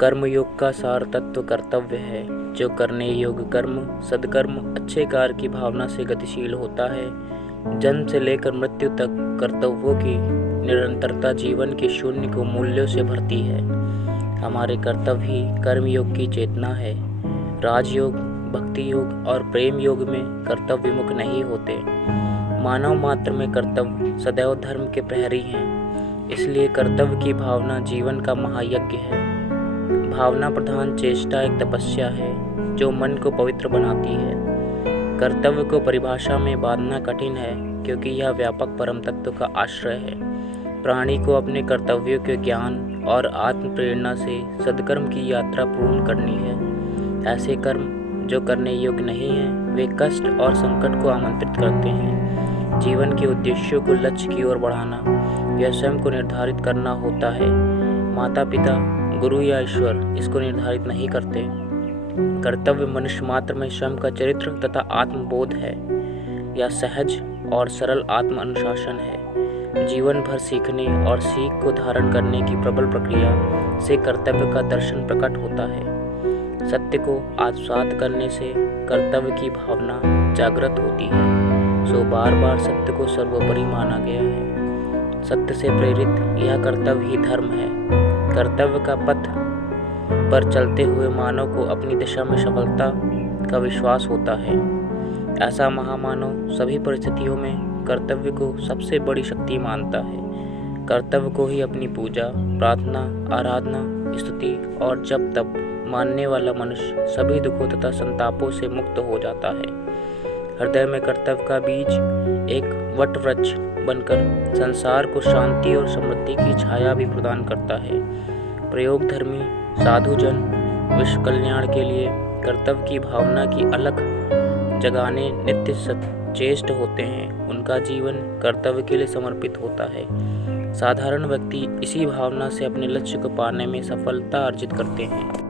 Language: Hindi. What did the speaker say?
कर्मयोग का सार तत्व कर्तव्य है। जो करने योग्य कर्म, सद्कर्म, अच्छे कार्य की भावना से गतिशील होता है। जन्म से लेकर मृत्यु तक कर्तव्यों की निरंतरता जीवन के शून्य को मूल्यों से भरती है। हमारे कर्तव्य ही कर्मयोग की चेतना है। राजयोग, भक्ति योग और प्रेम योग में कर्तव्य विमुख नहीं होते। मानव मात्र में कर्तव्य सदैव धर्म के प्रहरी हैं। इसलिए कर्तव्य की भावना जीवन का महायज्ञ है। भावना प्रधान चेष्टा एक तपस्या है जो मन को पवित्र बनाती है। कर्तव्य को परिभाषा में बांधना कठिन है क्योंकि यह व्यापक परम तत्व का आश्रय है। प्राणी को अपने कर्तव्यों के ज्ञान और आत्म प्रेरणा से सद्कर्म की यात्रा पूर्ण करनी है। ऐसे कर्म जो करने योग्य नहीं हैं, वे कष्ट और संकट को आमंत्रित करते हैं। जीवन के उद्देश्यों को लक्ष्य की ओर बढ़ाना यह स्वयं को निर्धारित करना होता है। माता पिता, गुरु या ईश्वर इसको निर्धारित नहीं करते। कर्तव्य मनुष्य मात्र में स्वयं का चरित्र तथा आत्मबोध है। यह सहज और सरल आत्म अनुशासन है। जीवन भर सीखने और सीख को धारण करने की प्रबल प्रक्रिया से कर्तव्य का दर्शन प्रकट होता है। सत्य को आत्मसात करने से कर्तव्य की भावना जागृत होती है। सो बार बार सत्य को सर्वोपरि माना गया है। सत्य से प्रेरित यह कर्तव्य ही धर्म है। कर्तव्य का पथ पर चलते हुए मानव को अपनी दिशा में सफलता का विश्वास होता है। ऐसा महामानव सभी परिस्थितियों में कर्तव्य को सबसे बड़ी शक्ति मानता है। कर्तव्य को ही अपनी पूजा, प्रार्थना, आराधना, स्तुति और जप तप मानने वाला मनुष्य सभी दुखों तथा संतापों से मुक्त हो जाता है। हृदय में कर्तव्य का बीज एक वट वृक्ष बनकर संसार को शांति और समृद्धि की छाया भी प्रदान करता है। प्रयोग धर्मी साधुजन विश्व कल्याण के लिए कर्तव्य की भावना की अलख जगाने नित्य सचेष्ट होते हैं। उनका जीवन कर्तव्य के लिए समर्पित होता है। साधारण व्यक्ति इसी भावना से अपने लक्ष्य को पाने में सफलता अर्जित करते हैं।